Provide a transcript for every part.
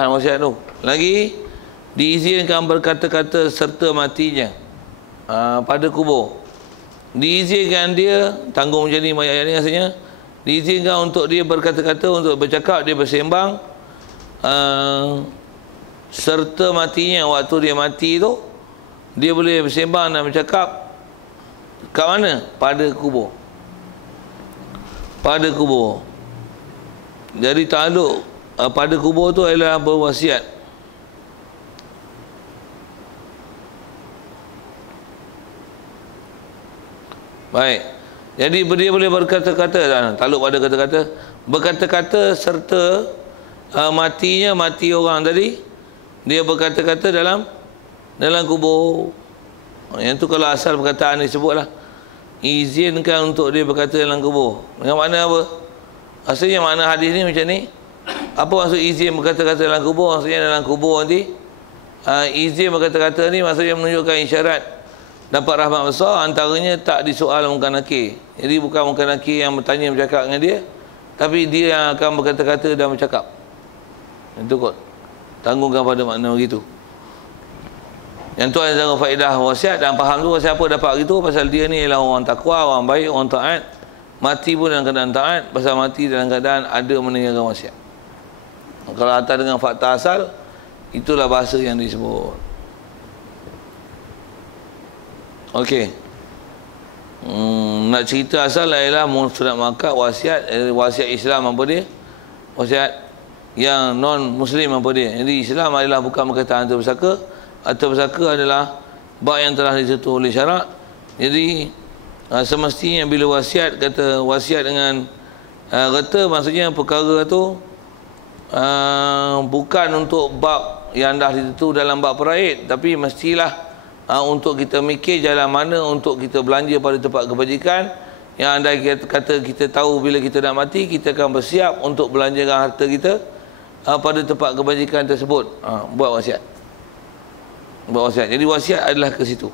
wasiat tu. Lagi diizinkan berkata-kata serta matinya pada kubur. Diizinkan dia tanggung macam ni ayat ni rasanya. Diizinkan untuk dia berkata-kata, untuk bercakap, dia bersembang serta matinya. Waktu dia mati tu dia boleh bersembang dan bercakap kat mana? Pada kubur. Pada kubur. Jadi takluk pada kubur tu adalah berwasiat. Baik. Jadi dia boleh berkata-kata, takluk pada kata-kata, berkata-kata serta matinya, mati orang tadi, dia berkata-kata dalam kubur. Yang tu kalau asal perkataan disebutlah izinkan untuk dia berkata dalam kubur. Dengan makna apa? Asalnya makna hadis ni macam ni. Apa maksud izin berkata-kata dalam kubur? Maksudnya dalam kubur nanti izin berkata-kata ni maksudnya menunjukkan isyarat dapat rahmat besar. Antaranya tak disoal Munkar Nakir. Jadi bukan Munkar Nakir yang bertanya bercakap dengan dia, tapi dia yang akan berkata-kata dan bercakap. Itu kot, tanggungkan pada makna begitu. Yang tu adalah faedah wasiat. Dan faham tu siapa dapat gitu, pasal dia ni ialah orang takwa, orang baik, orang taat. Mati pun dalam keadaan taat, pasal mati dalam keadaan ada meninggalkan wasiat. Kalau atas dengan fakta asal, itulah bahasa yang disebut. Okey. Nak cerita asal ialah sunat makat, wasiat, wasiat Islam apa dia? Wasiat yang non muslim apa dia? Jadi Islam adalah bukan perkataan terbesaka. Terbesaka adalah bab yang telah ditentu oleh syarak. Jadi semestinya bila wasiat, kata wasiat dengan reta, maksudnya perkara tu bukan untuk bab yang dah ditentu dalam bab peraid, tapi mestilah untuk kita mikir jalan mana untuk kita belanja pada tempat kebajikan yang anda kata kita tahu bila kita nak mati, kita akan bersiap untuk belanjakan harta kita pada tempat kebajikan tersebut. Buat wasiat. Buat wasiat. Jadi wasiat adalah ke situ.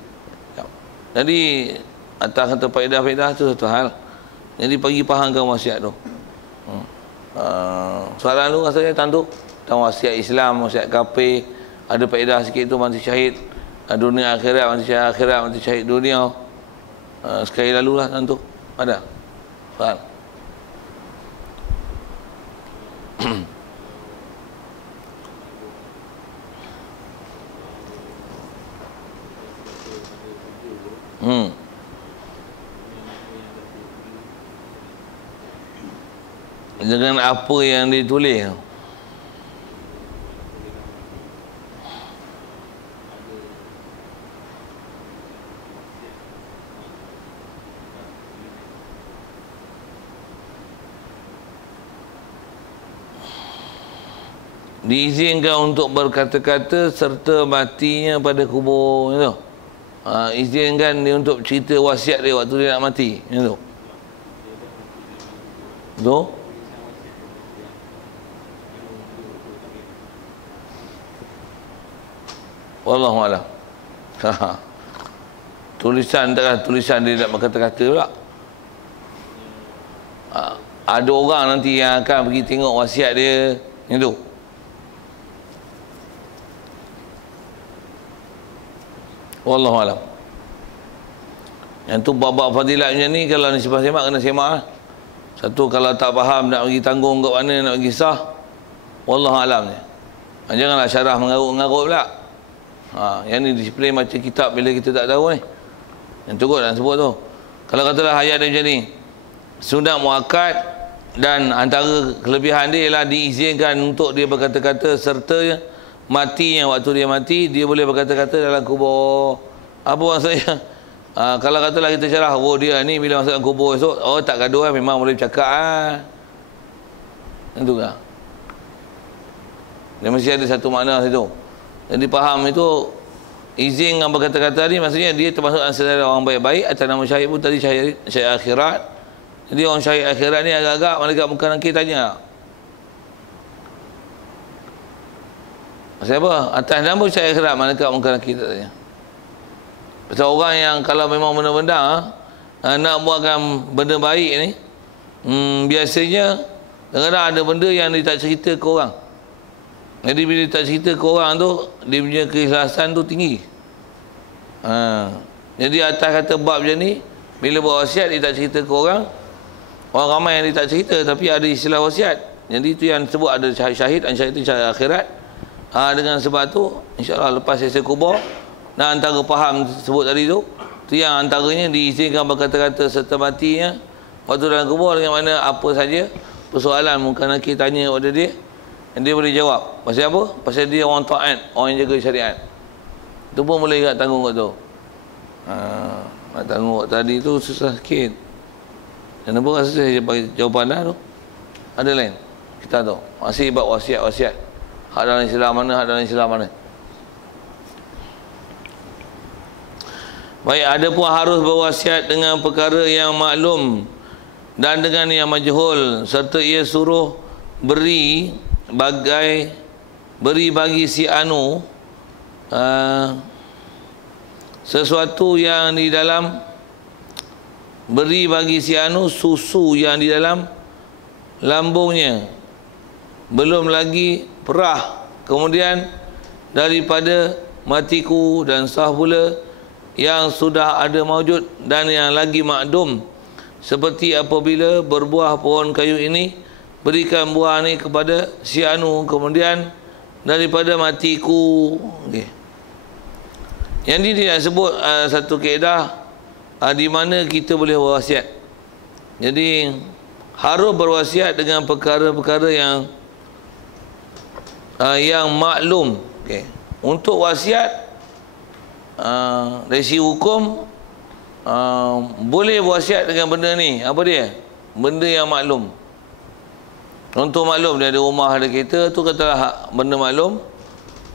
Jadi atas kata faedah-faedah tu satu hal. Jadi bagi fahamkan wasiat tu. Soalan tu rasanya tantuk tentang wasiat Islam, wasiat kafir, ada faedah sikit tu, mati syahid dunia akhirat, mati syahid akhirat, mati syahid dunia. Sekali lalulah tantuk ada soal. Dengan apa yang ditulis. Diizinkan untuk berkata-kata serta matinya pada kubur itu. Izinkan dia untuk cerita wasiat dia waktu dia nak mati itu. Tu wallahu a'lam. Tulisan takkan tulisan dia nak berkata-kata pula. Ada orang nanti yang akan pergi tengok wasiat dia itu. Wallahu a'lam. Yang tu bab-bab fadilat macam ni, kalau ni semak kena semak lah. Satu, kalau tak faham nak pergi tanggung kat mana, nak pergi sah, wallahu a'lam ni. Janganlah syarah mengarut-ngarut pula. Yang ni disiplin macam kitab bila kita tak tahu ni. Yang tu kot nak sebut tu. Kalau katalah ayat dia macam ni, sunat muakkad, dan antara kelebihan dia ialah diizinkan untuk dia berkata-kata serta matinya. Waktu dia mati, dia boleh berkata-kata dalam kubur. Apa maksudnya? Kalau katalah kita syarah, oh dia ni bila masuk dalam kubur esok, oh tak gaduh lah, memang boleh bercakap itu kan. Dia mesti ada satu makna situ. Jadi faham itu, izin dengan berkata-kata ni maksudnya dia termasuk antara orang baik-baik. Atas nama syahid pun tadi syahid akhirat. Jadi orang syahid akhirat ni agak-agak malaikat Munkar Nakir tanya, siapa? Atas nama syahid akhirat, malaikat Munkar Nakir tanya. Pasal orang yang kalau memang benda-benda nak buatkan benda baik ni, biasanya kadang-kadang ada benda yang dia tak cerita ke orang. Jadi bila dia tak cerita ke orang tu, dia punya keikhlasan tu tinggi. Jadi atas kata bab macam ni, bila buat wasiat dia tak cerita ke orang ramai yang dia tak cerita, tapi ada istilah wasiat. Jadi itu yang sebut ada syahid, syahid itu syahid akhirat. Dengan sebab tu, insyaAllah lepas sesi kubur, dan antara faham sebut tadi tu yang antaranya diizinkan berkata-kata serta matinya waktu dalam kubur, dengan mana apa saja persoalan mungkin nak kita tanya kepada dia, dia boleh jawab. Pasal apa? Pasal dia orang taat, orang yang jaga syariat. Itu pun boleh tak tanggung kat tu. Nak tanggung tadi tu susah sikit. Kenapa rasa saya bagi jawapan dah tu? Ada lain? Kita tahu. Masih bab wasiat-wasiat. Hak dalam Islam mana, hak dalam Islam mana. Baik, ada pun harus berwasiat dengan perkara yang maklum dan dengan yang majhul, serta ia suruh beri bagi si anu sesuatu yang di dalam, beri bagi si anu susu yang di dalam lambungnya, belum lagi perah, kemudian daripada matiku, dan sah pula yang sudah ada maujud dan yang lagi makdum, seperti apabila berbuah pohon kayu ini, berikan buah ni kepada si anu, kemudian daripada matiku. Yang ini tidak sebut satu kaedah di mana kita boleh berwasiat. Jadi harus berwasiat dengan perkara-perkara yang maklum. Untuk wasiat dari segi hukum, boleh wasiat dengan benda ni. Apa dia? Benda yang maklum. Contoh maklum, dia ada rumah, ada kereta, tu katalah benda maklum.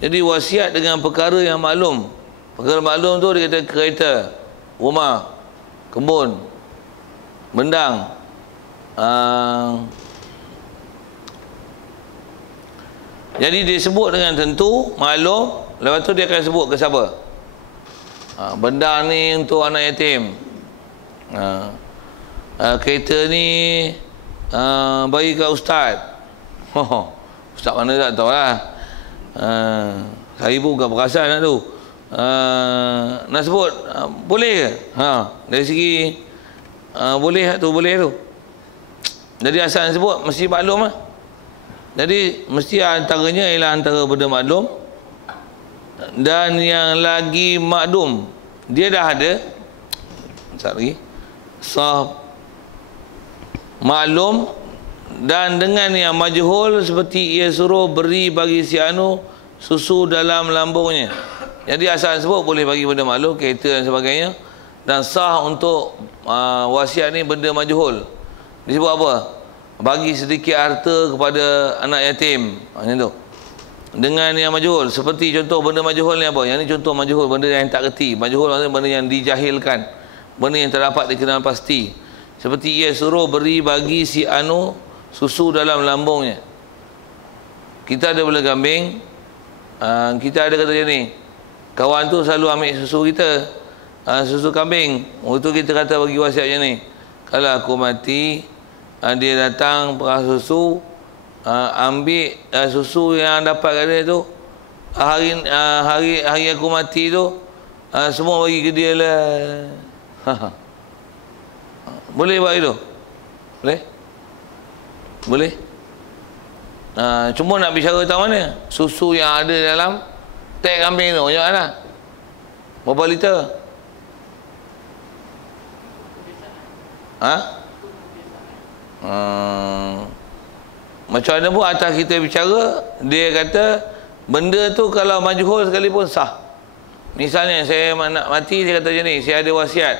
Jadi wasiat dengan perkara yang maklum. Perkara maklum tu dia kata kereta, rumah, kebun, bendang, jadi dia sebut dengan tentu, maklum. Lepas tu dia akan sebut ke siapa. Bendang ni untuk anak yatim, kereta ni bagi kat ustaz. Ustaz mana tak tahu lah. Saya pun bukan perasan nak tu. Nak sebut boleh ke? Dari segi boleh tu, boleh tu. Jadi asal sebut mesti maklum lah. Jadi mesti antaranya ialah antara benda maklum dan yang lagi makdum. Dia dah ada sekejap lagi, sah, maklum, dan dengan yang majhul, seperti ia suruh beri bagi si anu susu dalam lambungnya. Jadi asal sebut boleh bagi benda maklum, kereta dan sebagainya, dan sah untuk wasiat ni benda majhul. Disebut apa? Bagi sedikit harta kepada anak yatim, macam tu. Dengan yang majhul, seperti contoh benda majhul ni apa? Yang ni contoh majhul, benda yang tak kerti. Majhul maksudnya benda yang dijahilkan, benda yang tak dapat dikenal pasti. Seperti ia suruh beri bagi si anu susu dalam lambungnya. Kita ada bela kambing, kita ada kata macam ni, kawan tu selalu ambil susu kita, susu kambing. Waktu kita kata bagi wasiat macam ni, kalau aku mati, dia datang perah susu, ambil susu yang dapat kat dia tu, hari aku mati tu, semua bagi ke dia lah. Boleh buat itu? Boleh? Boleh? Cuma nak bicara tahu mana susu yang ada dalam tek kambing tu, macam mana? Berapa liter? Macam mana pun atas kita bicara, dia kata benda tu kalau majhul sekalipun sah. Misalnya saya nak mati, saya kata macam ni, saya ada wasiat,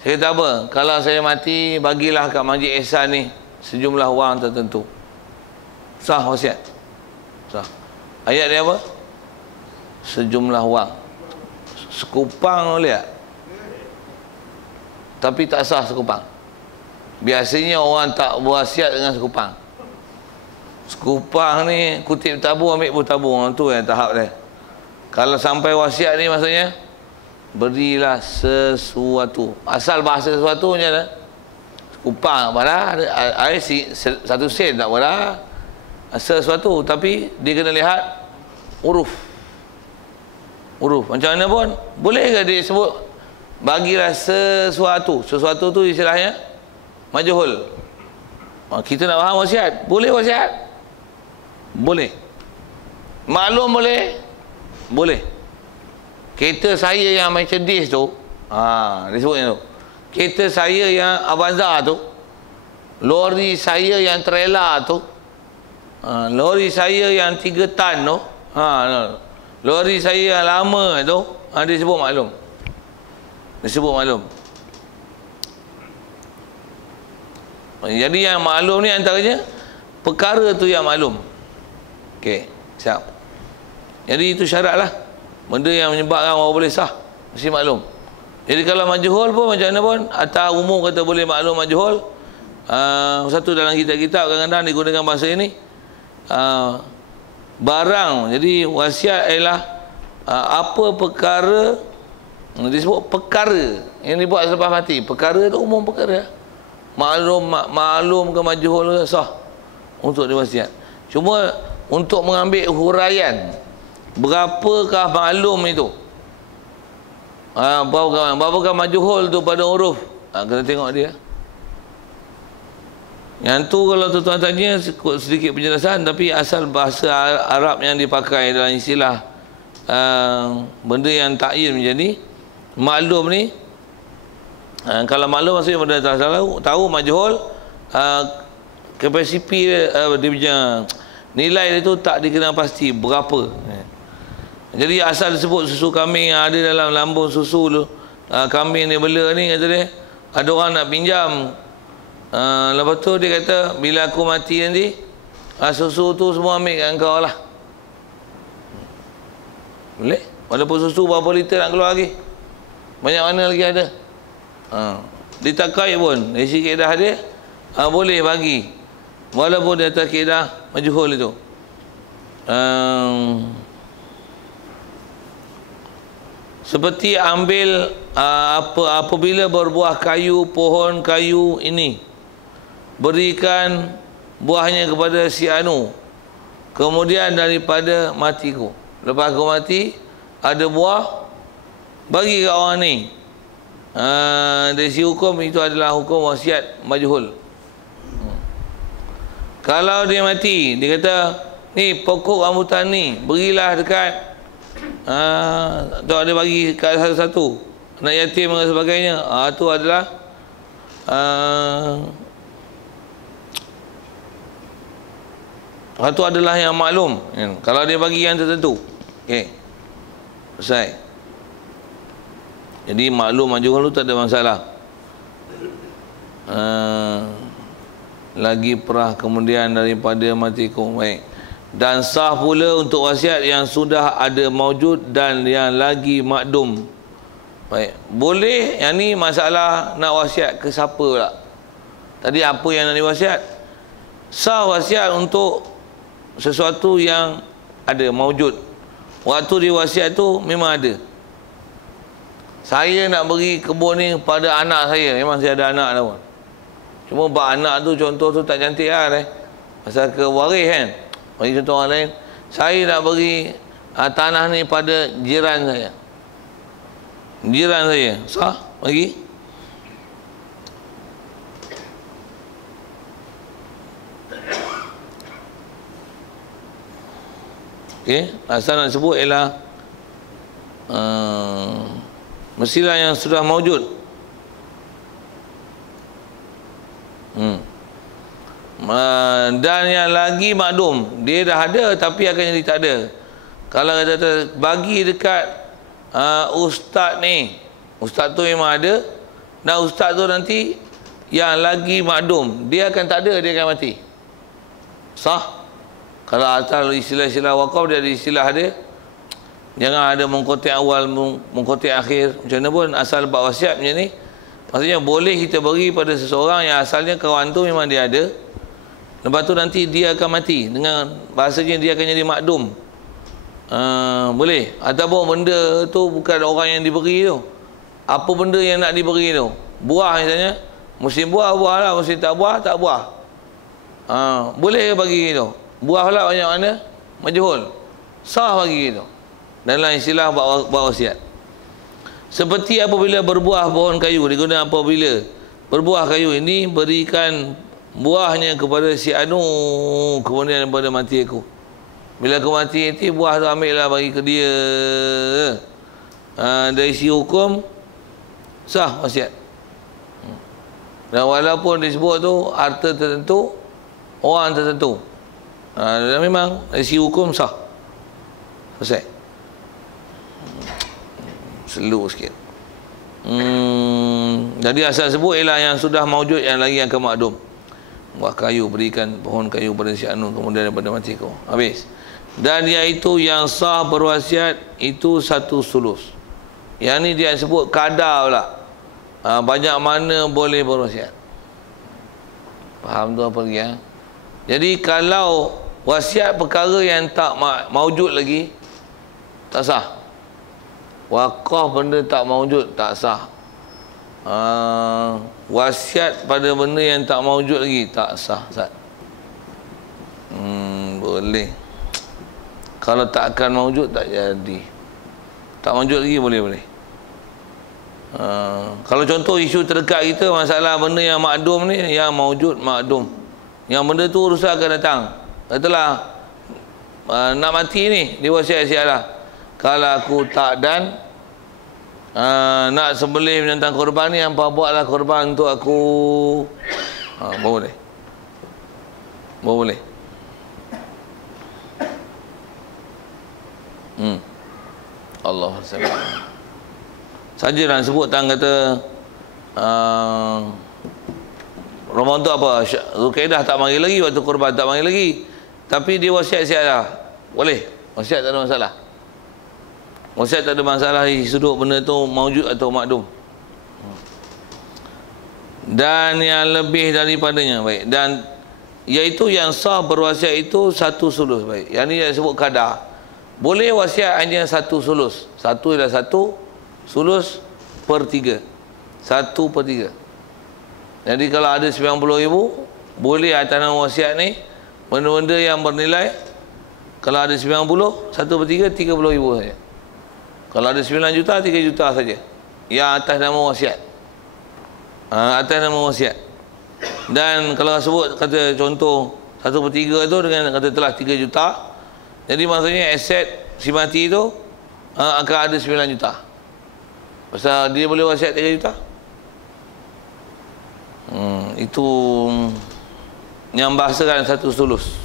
saya kata apa, kalau saya mati bagilah kat Masjid Ihsan ni sejumlah wang tertentu. Sah wasiat? Sah. Ayat dia apa? Sejumlah wang. Sekupang boleh tak? Tapi tak sah sekupang. Biasanya orang tak berwasiat dengan sekupang. Sekupang ni kutip tabung, ambil pun tabung. Tu yang tahap dia. Kalau sampai wasiat ni maksudnya berilah sesuatu. Asal bahasa sesuatu macam mana? Sekupang apa dah? Air 1 sen tak apa dah. sesuatu, tapi dia kena lihat huruf. Macam mana pun boleh ke dia sebut bagilah sesuatu tu istilahnya majhul. Kita nak faham wasiat, boleh wasiat? Boleh. Maklum boleh. Kereta saya yang Mercedes tu, dia sebutnya tu, kereta saya yang Avanza tu, lori saya yang trailer tu, lori saya yang 3 tan tu, lori saya yang lama tu, dia sebut maklum. Jadi yang maklum ni antaranya perkara tu yang maklum. Okey, siap. Jadi itu syarat lah. Benda yang menyebabkan orang boleh sah mesti maklum. Jadi kalau majhul pun macam mana pun, atas umum kata boleh maklum majhul. Satu dalam kitab-kitab kadang-kadang digunakan bahasa ini, barang. Jadi wasiat ialah apa perkara, disebut perkara yang dibuat selepas mati. Perkara tu umum perkara, maklum ke majhul ke sah untuk diwasiat. Cuma untuk mengambil huraian berapakah maklum itu, berapakah majhul tu pada huruf, kena tengok dia. Yang tu kalau tuan-tuan tanya sedikit penjelasan, tapi asal bahasa Arab yang dipakai dalam istilah benda yang ta'yin menjadi maklum ni. Kalau maklum maksudnya benda tak tahu, majhul kapasiti dia punya nilai dia tu tak dikenal pasti berapa. Jadi asal disebut susu kambing yang ada dalam lambung susu tu, kambing ni bela ni, kata dia ada orang nak pinjam, lepas tu dia kata bila aku mati nanti susu tu semua ambil kat engkau lah. Boleh? Walaupun susu berapa liter nak keluar lagi, banyak mana lagi ada, dia tak kait pun dari si kaedah dia, boleh bagi walaupun dia atas kaedah majhul itu. Seperti ambil apabila berbuah kayu, pohon kayu ini berikan buahnya kepada si anu, kemudian daripada matiku, lepas aku mati ada buah, bagi kat orang ni. Dari si hukum itu adalah hukum wasiat majhul. Kalau dia mati, dia kata ni pokok rambutan ni berilah dekat tu ada bagi kat satu-satu anak yatim dan sebagainya, tu adalah itu adalah yang maklum. Kalau dia bagi yang tertentu, okey, selesai. Jadi maklum majhul tu tak ada masalah. Lagi perah kemudian daripada matiku. Baik. Dan sah pula untuk wasiat yang sudah ada maujud dan yang lagi makdum. Baik. Boleh, yang ni masalah nak wasiat ke siapa pula. Tadi apa yang nak diwasiat? Sah wasiat untuk sesuatu yang ada maujud. Waktu diwasiat tu memang ada. Saya nak beri kebun ni pada anak saya, memang saya ada anak dah pun. Cuma bab anak tu contoh tu tak cantik lah pasal ke waris kan. Bagi contoh orang lain, saya nak beri tanah ni pada jiran saya. Jiran saya, sah bagi? Okey, asal nak sebut ialah mestilah yang sudah maujud. Dan yang lagi makdum, dia dah ada tapi akan jadi tak ada. Kalau kata bagi dekat ustaz ni, ustaz tu memang ada, dan ustaz tu nanti yang lagi makdum, dia akan tak ada, dia akan mati. Sah? Kalau asal istilah-istilah wakaf, dia ada istilah dia. Jangan ada mengkotik awal, mengkotik akhir. Macam mana pun asal bab wasiat macam ni, maksudnya boleh kita beri pada seseorang yang asalnya kawan tu memang dia ada, lepas tu nanti dia akan mati, dengan bahasanya dia akan jadi makdum. Boleh. Ataupun benda tu bukan orang yang diberi tu, apa benda yang nak diberi tu, buah misalnya, musim buah, buah lah, musim tak buah, tak buah. Boleh ke bagi tu? buah pula banyak mana? Majhul. Sah bagi itu. Dalam istilah buat wasiat. Seperti apabila berbuah pohon kayu, digunakan apabila berbuah kayu ini berikan buahnya kepada si Anu, kemudian daripada mati aku. Bila aku mati nanti buah tu ambillah bagi ke dia. Dari si hukum sah wasiat. Dan walaupun disebut tu harta tertentu, orang tertentu, dan memang dari si hukum sah. Selesai. Slow sikit. Jadi asal sebut ialah yang sudah maujud, yang lagi akan makdum. Buah kayu, berikan pohon kayu pada si Anu, kemudian daripada mati kau. Habis. Dan iaitu yang sah berwasiat itu 1 sulus. Yang ni dia sebut kadar pula. Banyak mana boleh berwasiat. Faham tu apa lagi ya? Jadi kalau wasiat perkara yang tak maujud lagi, tak sah. Wakaf benda tak maujud, tak sah. Wasiat pada benda yang tak maujud lagi, tak sah. Boleh. Kalau tak akan maujud, tak jadi. Tak maujud lagi, boleh. Kalau contoh isu terdekat kita, masalah benda yang makdum ni, yang maujud makdum, yang benda tu urusan akan datang. Katalah nak mati ni, dia wasiat-wasiat lah, kalau aku tak dan nak sembelih binatang korban ni, hampa buatlah korban untuk aku. Boleh. Allah SWT saja nak sebut tang kata Ramadan tu apa, Zulkaidah tak panggil lagi, waktu korban tak panggil lagi, tapi dia wasiat-wasiat lah, boleh. Wasiat tak ada masalah. Wasiat tak ada masalah di sudut benda tu maujud atau makdum. Dan yang lebih daripadanya, baik. Dan iaitu yang sah berwasiat itu 1 sulus, baik. Yang ni yang sebut kadar. Boleh wasiat hanya 1 sulus. 1 ialah 1 sulus per 3. 1/3. Jadi kalau ada 90,000, boleh atas nama wasiat ni benda-benda yang bernilai. Kalau ada 90, 1/3, 30,000 saja. Kalau ada 9 juta, 3 juta saja. Yang atas nama wasiat. Atas nama wasiat. Dan kalau sebut kata contoh 1/3 tu dengan kata telah 3 juta, jadi maksudnya aset si mati tu akan ada 9 juta. Pasal dia boleh wasiat 3 juta. Itu yang bahasakan 1 sulus.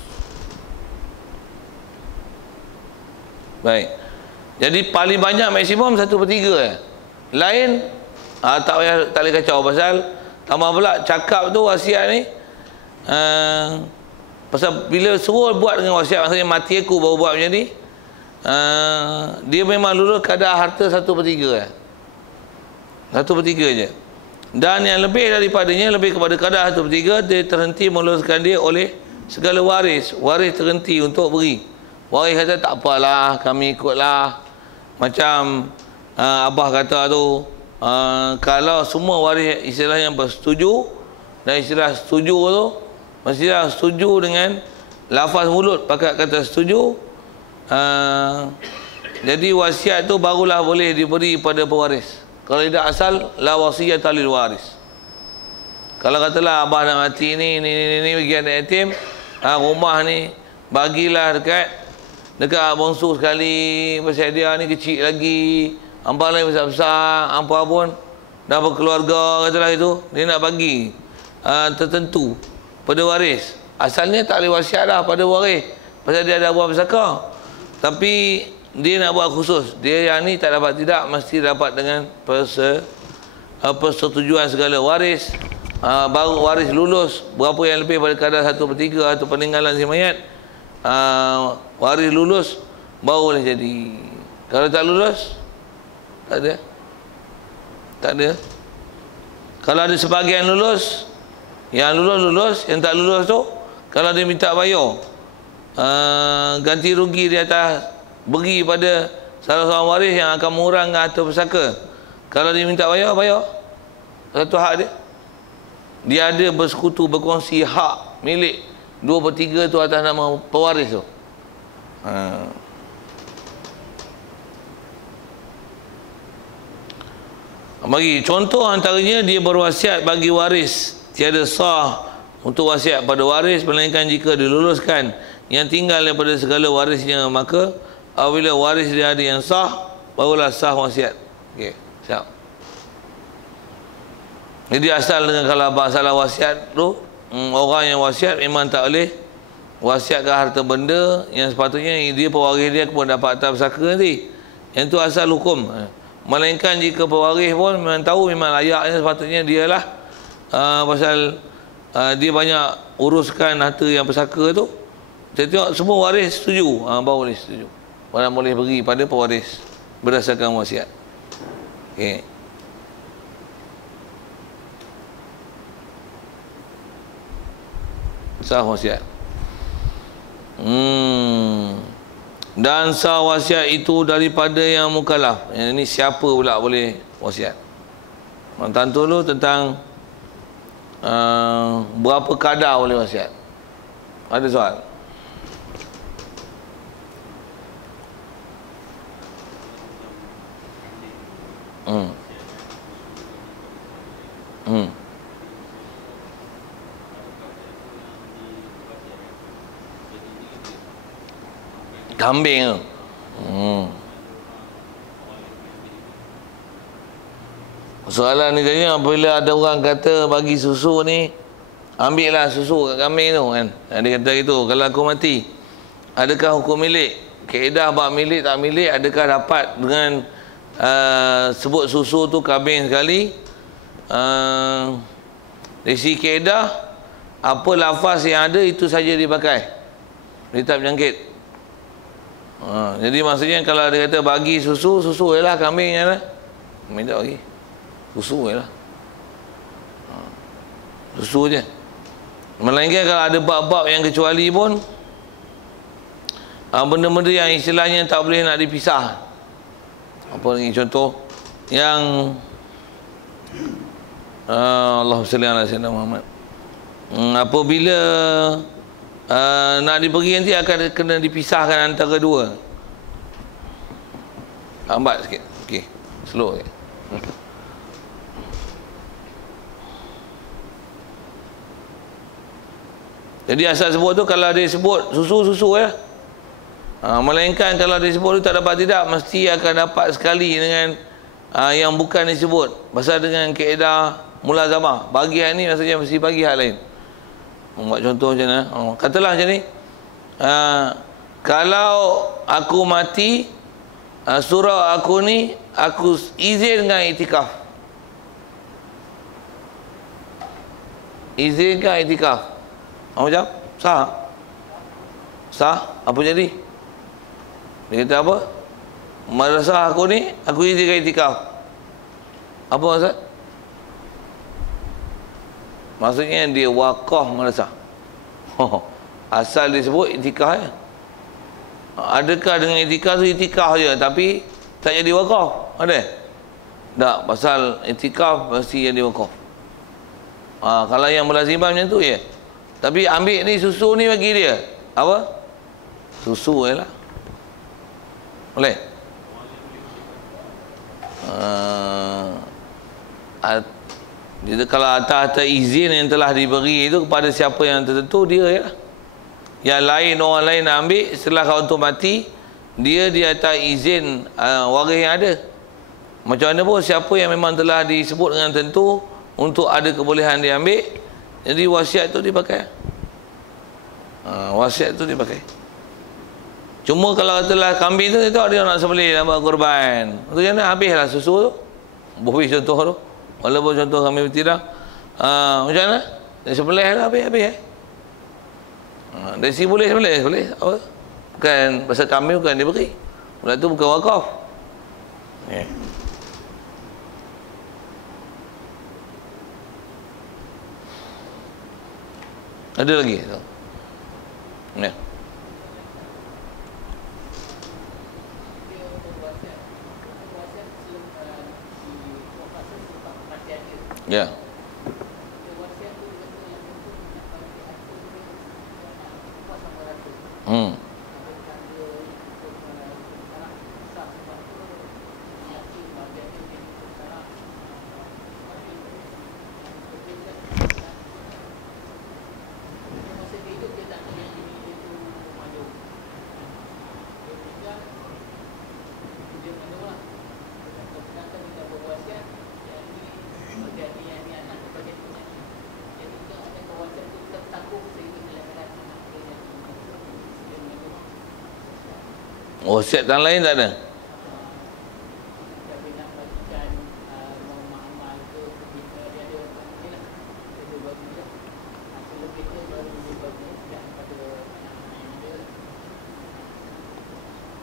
Baik. Jadi paling banyak maksimum 1/3. Lain tak boleh kacau. Pasal tambah pula cakap tu wasiat ni, pasal bila suruh buat dengan wasiat, maksudnya mati aku baru buat macam ni, dia memang lulus kadar harta 1/3. 1/3 je. Dan yang lebih daripadanya, lebih kepada kadar 1/3, dia terhenti meluluskan dia oleh segala waris. Waris terhenti untuk beri. Waris kata tak apalah, kami ikutlah. Macam Abah kata tu, kalau semua waris istilah yang bersetuju, dan istilah setuju tu mestilah setuju dengan lafaz mulut, pakai kata setuju. Jadi wasiat tu barulah boleh diberi pada pewaris. Kalau tidak asal, la wasiyata lil waris. Kalau katalah abah nak mati ni bagi anak yatim, rumah ni bagilah dekat bongsu sekali, pasal dia ni kecil lagi, hampa lain besar-besar, hampa pun dah berkeluarga, katalah itu, dia nak bagi tertentu pada waris. Asalnya tak boleh wasiat dah pada waris, pasal dia ada buah bersaka. Tapi dia nak buat khusus, dia yang ni tak dapat, tidak mesti dapat dengan persetujuan segala waris. Baru waris lulus, berapa yang lebih pada kadar 1/3 atau peninggalan si mayat, waris lulus baru boleh jadi. Kalau tak lulus, tak ada. Kalau ada sebahagian lulus, yang lulus, yang tak lulus tu, kalau dia minta bayar ganti rugi di atas, beri pada salah seorang waris yang akan mengurang harta pusaka. Kalau dia minta bayar, satu hak dia. Dia ada bersekutu, berkongsi hak milik 2/3 tu atas nama pewaris tu. Bagi contoh antaranya dia berwasiat bagi waris, tiada sah untuk wasiat pada waris melainkan jika diluluskan yang tinggal daripada segala warisnya, maka apabila waris dia ada yang sah, barulah sah wasiat. Okey, siap. Jadi asal dengan kalau masalah wasiat tu, orang yang wasiat memang tak boleh wasiatkan harta benda yang sepatutnya dia pewaris dia pun dapat harta pusaka nanti. Yang tu asal hukum. Melainkan jika pewaris pun memang tahu memang layaknya sepatutnya dialah pasal dia banyak uruskan harta yang pusaka tu. Kita tengok semua waris setuju, baru boleh setuju. Orang boleh beri pada pewaris berdasarkan wasiat. Okey. Sah wasiat. Dan sah wasiat itu daripada yang mukallaf. Yang ini siapa pula boleh wasiat? Tentu dulu tentang berapa kadar boleh wasiat. Ada soal? Kambing tu. Soalan ni tanya, apabila ada orang kata bagi susu ni, ambillah susu kat kambing tu kan. Dia kata gitu, kalau aku mati, adakah hukum milik? Kaedah bab milik tak milik, adakah dapat dengan sebut susu tu kambing sekali? Dari segi kaedah, apa lafaz yang ada itu saja dipakai. Dia tak berjangkit. Jadi maksudnya kalau dia kata bagi susu, susu je lah kambingnya lah. Minta bagi susu je lah, susu je. Melainkan kalau ada bab-bab yang kecuali pun, benda-benda yang istilahnya tak boleh nak dipisah. Apa lagi contoh yang Allahumma salli ala sayyidina Muhammad, apabila nak diberi nanti akan kena dipisahkan antara dua. Lambat sikit. Okey, slow sikit. Jadi asal sebut tu kalau dia sebut susu ya. Melainkan kalau dia sebut tu tak dapat tidak, mesti akan dapat sekali dengan yang bukan disebut. Pasal dengan kaedah mulazamah, bagi hak ni maksudnya mesti bagi hak lain. Buat contoh macam mana? Katalah macam ni, kalau aku mati, surau aku ni aku izin dengan itikaf. Izinkan itikaf. Apa jawab? Sah? Sah? Apa jadi? Dia kata apa? Madrasah aku ni aku izinkan itikaf. Apa maksud? Maksudnya dia wakaf madrasah. Asal disebut itikaf ya. Adakah dengan itikaf tu itikaf je tapi tak jadi wakaf? Ada? Tak, pasal itikaf mesti jadi wakaf. Kalau yang berlazimah macam tu ya. Tapi ambil ni susu ni bagi dia. Apa? Susu je lah. Boleh? Jadi kalau atas izin yang telah diberi itu kepada siapa yang tertentu, dia ya. Yang lain, orang lain nak ambil setelah kau tu mati, dia atas izin waris yang ada. Macam mana pun siapa yang memang telah disebut dengan tentu untuk ada kebolehan dia ambil, jadi wasiat tu dipakai. Wasiat tu dipakai. Cuma kalau telah kambing tu dia nak sembelih nak buat korban, tu jangan habislah susu tu. Boleh contoh tu. Walaupun contoh kambing betina, macam mana? Dia sembelih lah habis. Dari sini boleh. Apa? Bukan pasal kambing bukan dia beri. Pula tu bukan wakaf. Ada lagi tu. Ya. Ya. Wasiat yang lain tak ada.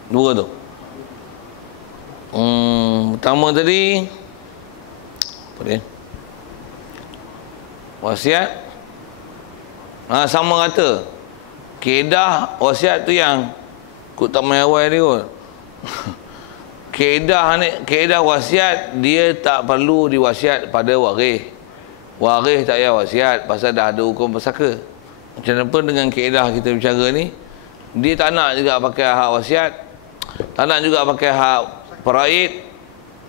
Dua tu. Pertama tadi apa dia? Wasiat. Sama kata. Kaedah wasiat tu yang kut tak main awal dia kot. Kaedah wasiat dia tak perlu diwasiat pada waris. Waris tak payah wasiat pasal dah ada hukum pesaka. Macam apa dengan kaedah kita bicara ni? Dia tak nak juga pakai hak wasiat, tak nak juga pakai hak faraid,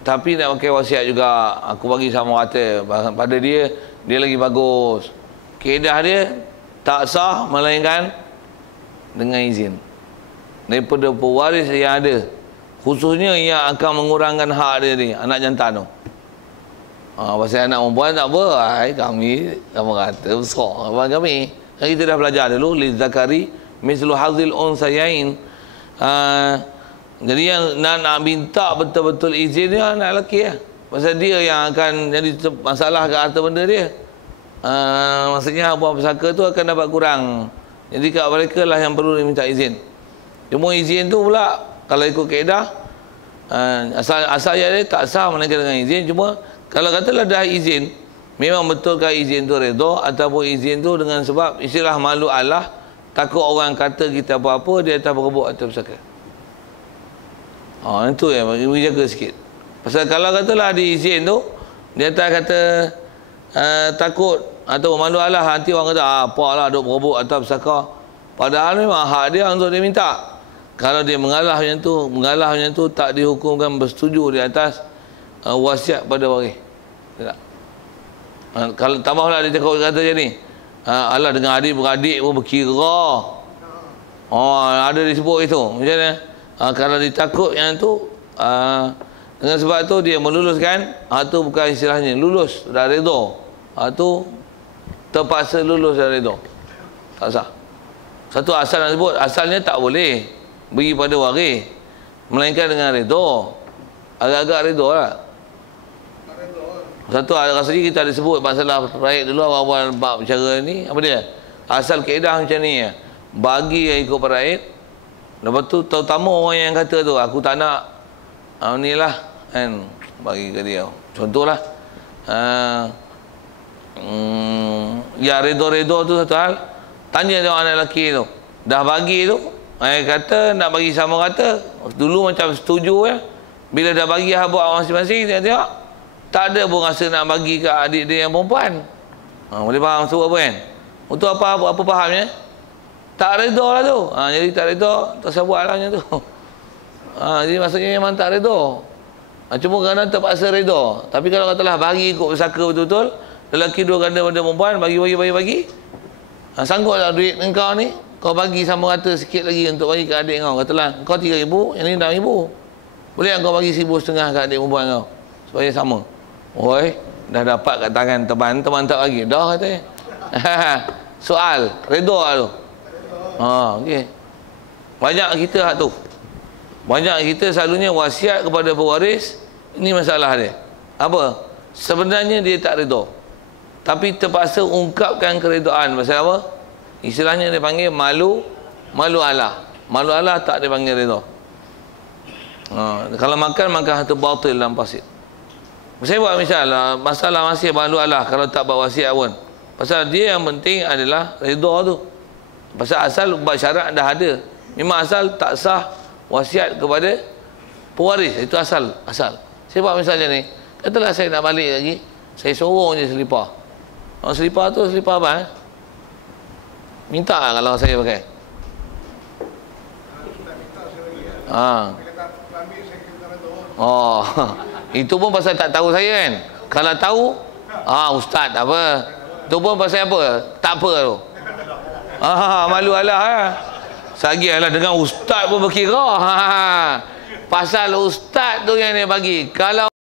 tapi nak pakai wasiat juga. Aku bagi sama kata pada dia, dia lagi bagus. Kaedah dia tak sah melainkan dengan izin daripada pewaris yang ada, khususnya yang akan mengurangkan hak dia ni, anak jantan tu. Pasal anak perempuan tak apa, kami kata besar abang kami. Kita dah belajar dulu li zakari mislu hazil unsayain. Jadi yang nak minta betul-betul izin dia anak lelaki lah. Pasal dia yang akan jadi masalah ke harta benda dia. Maksudnya buah pesaka tu akan dapat kurang. Jadi kat mereka lah yang perlu minta izin. Cuma izin tu pula kalau ikut kaedah asal dia tak sah melainkan dengan izin. Cuma kalau katalah dah izin, memang betulkah izin tu redha ataupun izin tu dengan sebab istilah malu Allah, takut orang kata kita apa-apa dia atas berebut atau pesaka. Itu yang bagi jaga sikit. Pasal kalau katalah di izin tu dia atas kata takut atau malu Allah, nanti orang kata apalah duk berebut atau pesaka. Padahal memang hak dia untuk dia minta. Kalau dia mengalah macam tu tak dihukumkan bersetuju di atas wasiat pada waris. Tak. Kalau tambahlah dia cakap kata je ni. Allah dengan adik-beradik pun berkira. Ada disebut itu. Macam mana? Kalau ditakut yang tu dengan sebab tu dia meluluskan, tu bukan istilahnya lulus dah redha. Tu terpaksa lulus dah redha. Tak sah. Satu asal nak sebut, asalnya tak boleh bagi pada waris melainkan dengan redha. Agak-agak redha lah. Satu rasanya kita ada sebut masalah rakyat dulu awal-awal bab bicara ni, apa dia? Asal kaedah macam ni ya. Bagi yang ikut rakyat. Lepas tu terutama orang yang kata tu aku tak nak ni lah kan, bagi ke dia. Contohlah ya redha-redha tu satu hal. Tanya dia anak lelaki tu, dah bagi tu, kata nak bagi sama kata. Dulu macam setuju ya. Bila dah bagi habaq masing-masing, dia tengok tak ada pun rasa nak bagi ke adik dia yang perempuan. Boleh faham sebut apa kan? Untuk apa fahamnya? Tak redha lah tu. Jadi tak redha, tersebut lah macam tu. Jadi maksudnya memang tak redha. Cuma kerana terpaksa redha. Tapi kalau katalah bagi ikut pesaka betul-betul, lelaki dua ganda pada perempuan, bagi. Sanggup tak duit engkau ni? Kau bagi sama rata sikit lagi untuk bagi ke adik kau. Katalah, kau 3,000, yang ni 6,000. Boleh tak kau bagi 1,500 ke adik perempuan kau? Supaya sama. Oi, dah dapat kat tangan teman tak bagi. Dah katanya. Soal, redha tu. Okey. Banyak kita hak tu. Banyak kita selalunya wasiat kepada pewaris, ini masalah dia. Apa? Sebenarnya dia tak redha. Tapi terpaksa ungkapkan keredaan. Pasal apa? Istilahnya dia panggil malu Allah. Malu Allah tak dia panggil redha. Kalau makan harta batil dan fasid. Saya buat misal masalah masih malu Allah kalau tak buat wasiat pun. Pasal dia yang penting adalah redha tu. Pasal asal buat syarat dah ada. Memang asal tak sah wasiat kepada pewaris. Itu asal. Saya buat misalnya ni. Katalah saya nak balik lagi, saya sorong je selipar. Selipar tu selipar apa? Minta lah kalau saya pakai. Itu pun pasal tak tahu saya kan. Kalau tahu, ustaz tak apa. Itu pun pasal apa? Tak apa tu. Malu Allah lah. Sagilah dengan ustaz pun berkira. Pasal ustaz tu yang dia bagi. Kalau